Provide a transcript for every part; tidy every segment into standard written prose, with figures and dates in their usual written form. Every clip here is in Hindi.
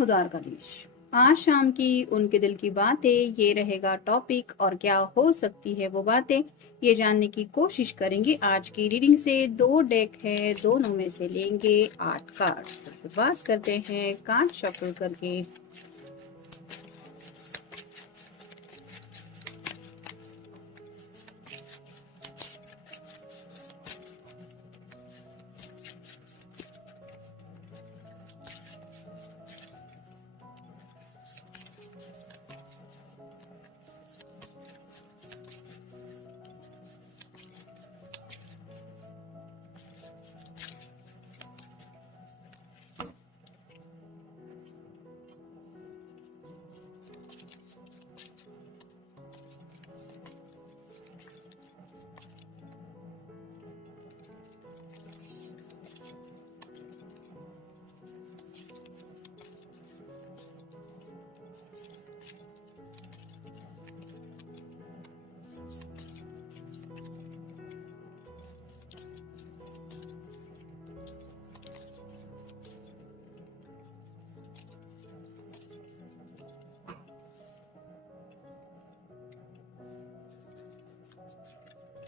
बेहुदार का देश। आज शाम की उनके दिल की बातें, ये रहेगा टॉपिक। और क्या हो सकती है वो बातें, ये जानने की कोशिश करेंगे। आज की रीडिंग से दो डेक है, दोनों में से लेंगे 8 कार्ड्स। तो शुरुआत करते हैं कार्ड शफल करके।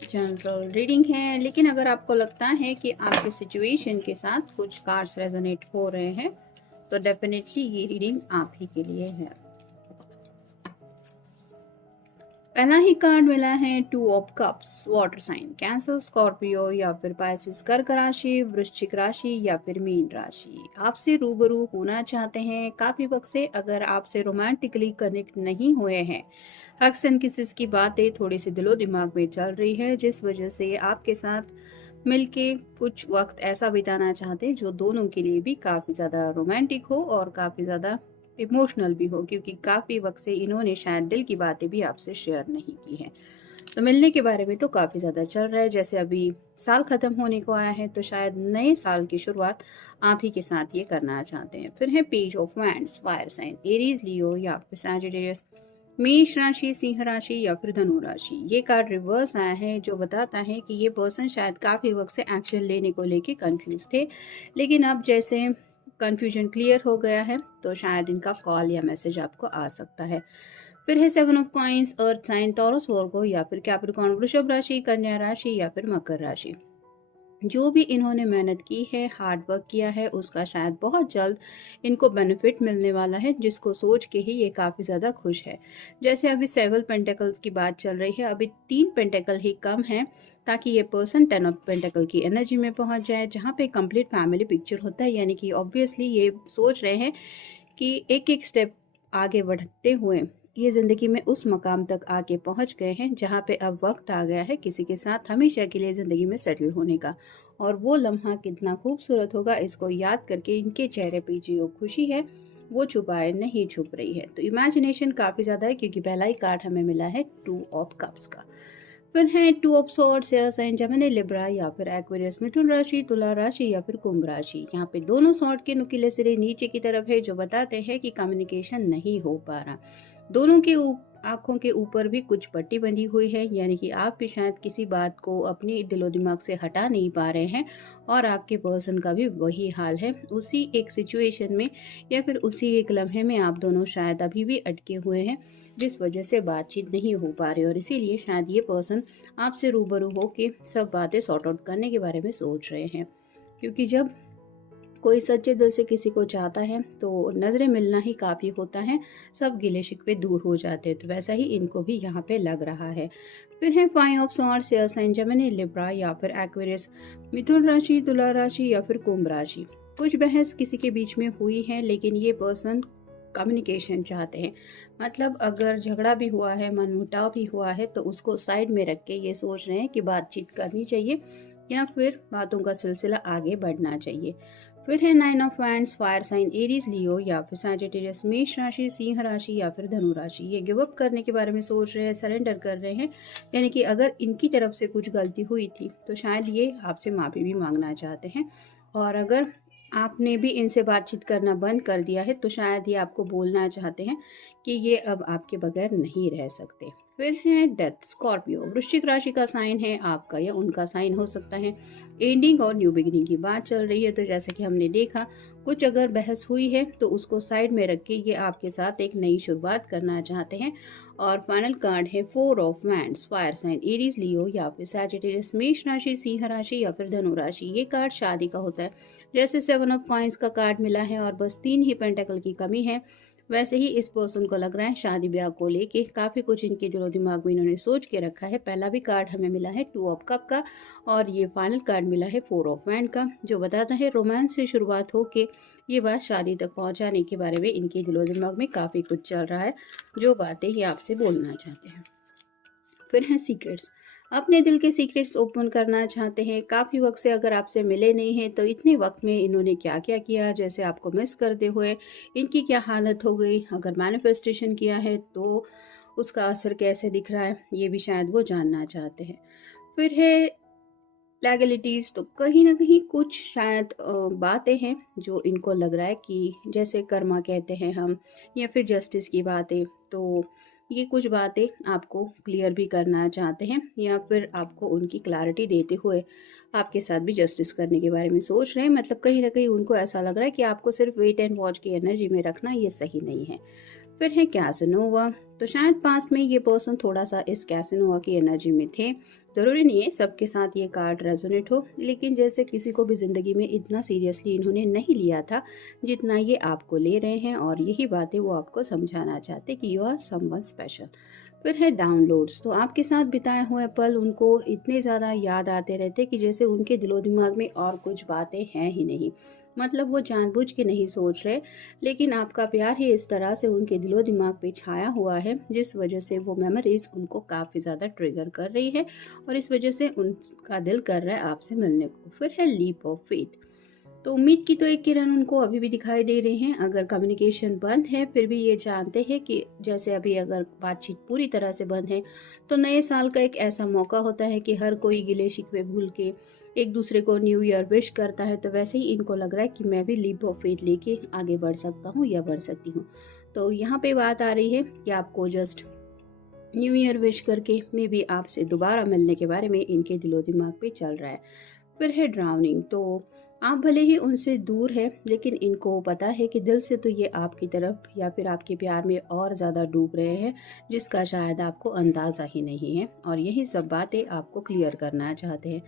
जनरल रीडिंग है, लेकिन अगर आपको लगता है कि आपके सिचुएशन के साथ कुछ कार्ड्स रेजोनेट हो रहे हैं तो डेफिनेटली ये रीडिंग आप ही के लिए है। पहला ही कार्ड मिला है 2 of cups. Water sign Cancer, Scorpio या फिर पाइसिस, कर्क राशि, वृश्चिक राशि या फिर मीन राशि आपसे रूबरू होना चाहते हैं काफी वक्त से। अगर आपसे रोमांटिकली कनेक्ट नहीं हुए हैं, अक्सर किसी की बातें थोड़ी सी दिलो दिमाग में चल रही है, जिस वजह से आपके साथ मिलके कुछ वक्त ऐसा बिताना चाहते हैं जो दोनों के लिए भी काफी ज्यादा रोमांटिक हो और काफी ज्यादा इमोशनल भी हो, क्योंकि काफी वक्त से इन्होंने शायद दिल की बातें भी आपसे शेयर नहीं की हैं। तो मिलने के बारे में तो काफी ज्यादा चल रहा है। जैसे अभी साल खत्म होने को आया है तो शायद नए साल की शुरुआत आप ही के साथ ये करना चाहते हैं। फिर है page of wands, fire sign Aries, Leo या फिर सैजिटेरियस, मेष राशि, सिंह राशि या फिर धनु राशि। ये कार्ड रिवर्स आया है जो बताता है कि ये पर्सन शायद काफी वक्त से एक्शन लेने को लेके कंफ्यूज थे, लेकिन अब जैसे कंफ्यूजन क्लियर हो गया है तो शायद इनका कॉल या मैसेज आपको आ सकता है। फिर है 7 of coins, earth sign, Taurus, Virgo या फिर कैप्रिकॉर्न, वृषभ राशि, कन्या राशि या फिर मकर राशि। जो भी इन्होंने मेहनत की है, हार्ड वर्क किया है, उसका शायद बहुत जल्द इनको बेनिफिट मिलने वाला है, जिसको सोच के ही ये काफ़ी ज़्यादा खुश है। जैसे अभी 7 पेंटेकल्स की बात चल रही है, अभी 3 पेंटेकल ही कम है ताकि ये पर्सन 10 ऑफ पेंटेकल की एनर्जी में पहुंच जाए, जहाँ पे कंप्लीट फैमिली पिक्चर होता है। यानी कि ऑब्वियसली ये सोच रहे हैं कि एक एक स्टेप आगे बढ़ते हुए ये ज़िंदगी में उस मकाम तक आके पहुंच गए हैं जहाँ पे अब वक्त आ गया है किसी के साथ हमेशा के लिए ज़िंदगी में सेटल होने का। और वो लम्हा कितना खूबसूरत होगा, इसको याद करके इनके चेहरे पे जो खुशी है वो छुपाए नहीं छुप रही है। तो इमेजिनेशन काफ़ी ज़्यादा है, क्योंकि पहला ही कार्ड हमें मिला है 2 ऑफ कप्स का। फिर है 2 of swords, air sign, Gemini, Libra या फिर एक्वेरियस, मिथुन राशि, तुला राशि या फिर कुंभ राशि। यहाँ पे दोनों सॉर्ड के नुकीले सिरे नीचे की तरफ है, जो बताते हैं कि कम्युनिकेशन नहीं हो पा रहा। दोनों के आंखों के ऊपर भी कुछ पट्टी बंधी हुई है, यानी कि आप भी शायद किसी बात को अपनी दिलो दिमाग से हटा नहीं पा रहे हैं और आपके पर्सन का भी वही हाल है। उसी एक सिचुएशन में या फिर उसी एक लम्हे में आप दोनों शायद अभी भी अटके हुए हैं, जिस वजह से बातचीत नहीं हो पा रही, और इसीलिए शायद ये पर्सन आपसे रूबरू होके सब बातें सॉर्ट आउट करने के बारे में सोच रहे हैं। क्योंकि जब कोई सच्चे दिल से किसी को चाहता है तो नज़रें मिलना ही काफ़ी होता है, सब गिले शिकवे दूर हो जाते हैं। तो वैसा ही इनको भी यहाँ पे लग रहा है। फिर है 5 of swords, air sign, Gemini, Libra या फिर एक्वेरियस, मिथुन राशि, तुला राशि या फिर कुंभ राशि। कुछ बहस किसी के बीच में हुई है, लेकिन ये पर्सन कम्युनिकेशन चाहते हैं। मतलब अगर झगड़ा भी हुआ है, मनमुटाव भी हुआ है, तो उसको साइड में रख के ये सोच रहे हैं कि बातचीत करनी चाहिए या फिर बातों का सिलसिला आगे बढ़ना चाहिए। फिर है 9 of wands, fire sign, Aries, Leo या फिर सैजिटेरियस, मेष राशि, सिंह राशि या फिर धनु राशि। ये गिव अप करने के बारे में सोच रहे हैं, सरेंडर कर रहे हैं। यानी कि अगर इनकी तरफ से कुछ गलती हुई थी तो शायद ये आपसे माफ़ी भी मांगना चाहते हैं, और अगर आपने भी इनसे बातचीत करना बंद कर दिया है तो शायद ये आपको बोलना चाहते हैं कि ये अब आपके बगैर नहीं रह सकते। फिर है डेथ, स्कॉर्पियो, वृश्चिक राशि का साइन है, आपका या उनका साइन हो सकता है। एंडिंग और न्यू बिगिनिंग की बात चल रही है, तो जैसे कि हमने देखा कुछ अगर बहस हुई है तो उसको साइड में रख के ये आपके साथ एक नई शुरुआत करना चाहते हैं। और फाइनल कार्ड है four of wands, fire sign Aries, Leo या फिर सैजिटेरियस, मेष राशि, सिंह राशि या फिर धनु राशि। ये कार्ड शादी का होता है। जैसे सेवन ऑफ कॉइंस का कार्ड मिला है और बस 3 ही पेंटेकल की कमी है, वैसे ही इस पर्सन को लग रहा है शादी ब्याह को लेके काफ़ी कुछ इनके दिलो दिमाग में इन्होंने सोच के रखा है। पहला भी कार्ड हमें मिला है 2 ऑफ कप का और ये फाइनल कार्ड मिला है 4 ऑफ वैंड का, जो बताता है रोमांस से शुरुआत हो के ये बात शादी तक पहुंचाने के बारे में इनके दिलो दिमाग में काफ़ी कुछ चल रहा है, जो बातें ये आपसे बोलना चाहते हैं। फिर हैं सीक्रेट्स। अपने दिल के सीक्रेट्स ओपन करना चाहते हैं। काफ़ी वक्त से अगर आपसे मिले नहीं हैं तो इतने वक्त में इन्होंने क्या क्या किया, जैसे आपको मिस करते हुए इनकी क्या हालत हो गई, अगर मैनिफेस्टेशन किया है तो उसका असर कैसे दिख रहा है, ये भी शायद वो जानना चाहते हैं। फिर है लैगलिटीज़, तो कहीं ना कहीं कुछ शायद बातें हैं जो इनको लग रहा है कि जैसे कर्मा कहते हैं हम, या फिर जस्टिस की बातें, तो ये कुछ बातें आपको क्लियर भी करना चाहते हैं या फिर आपको उनकी क्लैरिटी देते हुए आपके साथ भी जस्टिस करने के बारे में सोच रहे हैं। मतलब कहीं ना कहीं उनको ऐसा लग रहा है कि आपको सिर्फ वेट एंड वॉच की एनर्जी में रखना ये सही नहीं है। फिर है कैसनोवा, तो शायद पास्ट में ये पर्सन थोड़ा सा इस कैसनोवा की एनर्जी में थे। ज़रूरी नहीं है सबके साथ ये कार्ड रेजोनेट हो, लेकिन जैसे किसी को भी ज़िंदगी में इतना सीरियसली इन्होंने नहीं लिया था जितना ये आपको ले रहे हैं, और यही बातें वो आपको समझाना चाहते कि यू आर समवन स्पेशल। फिर है डाउनलोड्स, तो आपके साथ बिताए हुए पल उनको इतने ज़्यादा याद आते रहते कि जैसे उनके दिलो दिमाग में और कुछ बातें हैं ही नहीं। मतलब वो जानबूझ के नहीं सोच रहे, लेकिन आपका प्यार ही इस तरह से उनके दिलो दिमाग पे छाया हुआ है जिस वजह से वो मेमोरीज उनको काफ़ी ज़्यादा ट्रिगर कर रही है और इस वजह से उनका दिल कर रहा है आपसे मिलने को। फिर है लीप ऑफ फेथ, तो उम्मीद की तो एक किरण उनको अभी भी दिखाई दे रही हैं। अगर कम्युनिकेशन बंद है फिर भी ये जानते हैं कि जैसे अभी अगर बातचीत पूरी तरह से बंद है तो नए साल का एक ऐसा मौका होता है कि हर कोई गिले शिकवे भूल के एक दूसरे को न्यू ईयर विश करता है। तो वैसे ही इनको लग रहा है कि मैं भी लीप ऑफ फेथ लेके आगे बढ़ सकता हूँ या बढ़ सकती हूँ। तो यहाँ पे बात आ रही है कि आपको जस्ट न्यू ईयर विश करके मे बी आपसे दोबारा मिलने के बारे में इनके दिलो दिमाग पे चल रहा है। फिर है ड्राउनिंग, तो आप भले ही उनसे दूर है लेकिन इनको पता है कि दिल से तो ये आपकी तरफ या फिर आपके प्यार में और ज़्यादा डूब रहे हैं, जिसका शायद आपको अंदाज़ा ही नहीं है, और यही सब बातें आपको क्लियर करना चाहते हैं।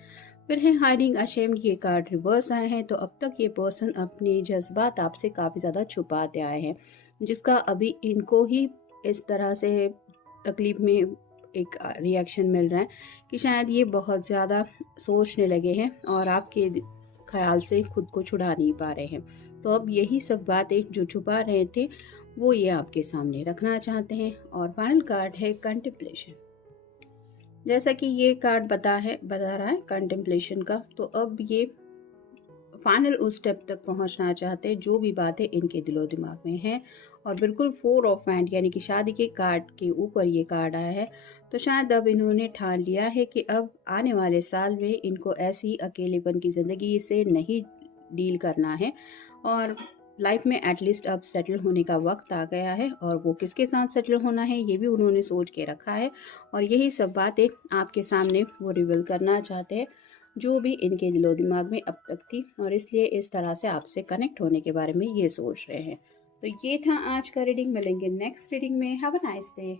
फिर है हाइडिंग अशेम्ड, ये कार्ड रिवर्स आए हैं, तो अब तक ये पर्सन अपने जज्बात आपसे काफ़ी ज़्यादा छुपाते आए हैं, जिसका अभी इनको ही इस तरह से तकलीफ में एक रिएक्शन मिल रहा है कि शायद ये बहुत ज़्यादा सोचने लगे हैं और आपके ख्याल से खुद को छुड़ा नहीं पा रहे हैं। तो अब यही सब बातें जो छुपा रहे थे वो ये आपके सामने रखना चाहते हैं। और फाइनल कार्ड है कंटेम्पलेशन। जैसा कि ये कार्ड बता रहा है कंटेम्पलेशन का, तो अब ये फाइनल उस स्टेप तक पहुंचना चाहते हैं जो भी बातें इनके दिलो दिमाग में हैं। और बिल्कुल 4 ऑफ वैंड यानी कि शादी के कार्ड के ऊपर ये कार्ड आया है, तो शायद अब इन्होंने ठान लिया है कि अब आने वाले साल में इनको ऐसी अकेलेपन की ज़िंदगी से नहीं डील करना है और लाइफ में एटलीस्ट अब सेटल होने का वक्त आ गया है। और वो किसके साथ सेटल होना है ये भी उन्होंने सोच के रखा है, और यही सब बातें आपके सामने वो रिवील करना चाहते हैं जो भी इनके दिलो दिमाग में अब तक थी, और इसलिए इस तरह से आपसे कनेक्ट होने के बारे में ये सोच रहे हैं। तो ये था आज का रीडिंग। मिलेंगे नेक्स्ट रीडिंग में। Have a nice day.